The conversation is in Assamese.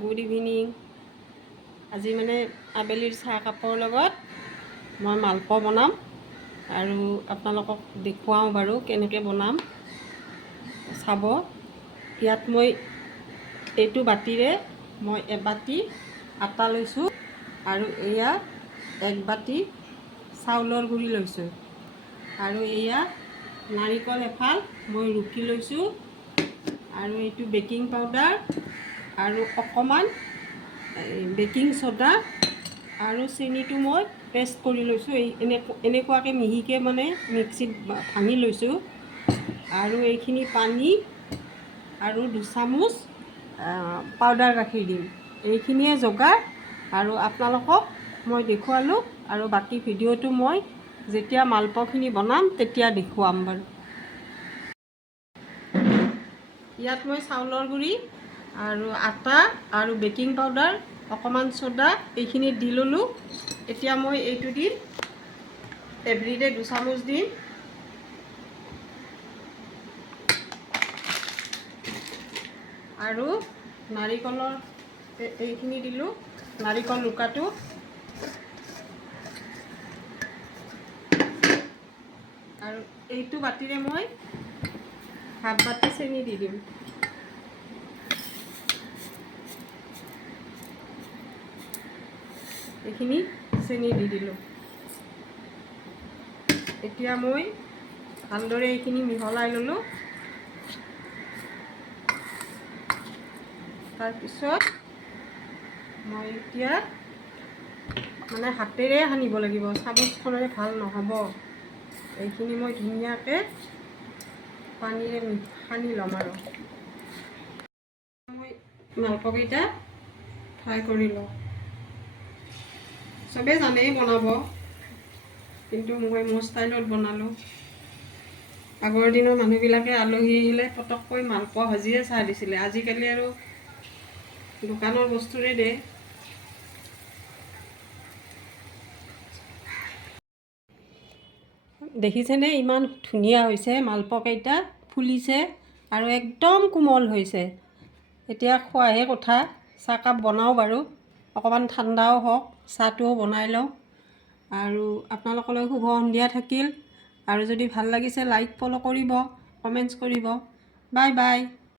Good evening. আজি মানে আবেলিৰ চাহ কাপৰ লগত মই মালপোৱা বনাম আৰু আপোনালোকক দেখুৱাওঁ বাৰু কেনেকৈ বনাম চাব। ইয়াত মই এইটো বাতিৰে মই এবাতি আটা লৈছোঁ আৰু এয়া এক বাতি চাউলৰ গুড়ি লৈছোঁ আৰু এয়া নাৰিকল এফাল মই ৰুকি লৈছোঁ আৰু এইটো বেকিং পাউডাৰ আৰু অকণমান বেকিং ছ'ডা আৰু চেনিটো মই পেষ্ট কৰি লৈছোঁ। এনেকুৱাকৈ মিহিকৈ মানে মিক্সিত ভাঙি লৈছোঁ আৰু এইখিনি পানী আৰু 2 চামুচ পাউডাৰ গাখীৰ দিম। এইখিনিয়ে যোগাৰ আৰু আপোনালোকক মই দেখুৱালোঁ আৰু বাকী ভিডিঅ'টো মই যেতিয়া মালপোৱাখিনি বনাম তেতিয়া দেখুৱাম বাৰু। ইয়াত মই চাউলৰ গুড়ি আৰু আটা আৰু বেকিং পাউডাৰ অকণমান ছ'ডা এইখিনি দি ল'লোঁ। এতিয়া মই এইটো দিম এভৰিডে 2 চামুচ দিম আৰু নাৰিকলৰ এইখিনি দিলোঁ, নাৰিকল ৰুকাটো আৰু এইটো বাতিৰে মই হাফ বাতি চেনি দি দিম। এইখিনি চেনি দি দিলোঁ। এতিয়া মই ভালদৰে এইখিনি মিহলাই ল'লোঁ। তাৰপিছত মই এতিয়া মানে হাতেৰে সানিব লাগিব, চামুচখনেৰে ভাল নহ'ব। এইখিনি মই ধুনীয়াকৈ পানীৰে সানি ল'ম আৰু মই মালপোৱাকেইটা ফ্ৰাই কৰি লওঁ। চবেই জানেই বনাব, কিন্তু মই মোৰ ষ্টাইলত বনালোঁ। আগৰ দিনৰ মানুহবিলাকে আলহী আহিলে পটককৈ মালপোৱা ভাজিয়ে চাহ দিছিলে। আজিকালি আৰু দোকানৰ বস্তুৰে দিয়ে। দেখিছেনে ইমান ধুনীয়া হৈছে মালপোৱাকেইটা, ফুলিছে আৰু একদম কোমল হৈছে। এতিয়া খোৱাহে কথা। চাহকাপ বনাওঁ বাৰু, অকণমান ঠাণ্ডাও হওক, চাহটোও বনাই লওঁ। আৰু আপোনালোকলৈ শুভ সন্ধিয়া থাকিল। আৰু যদি ভাল লাগিছে লাইক ফ'ল' কৰিব, কমেণ্টছ কৰিব। Bye bye.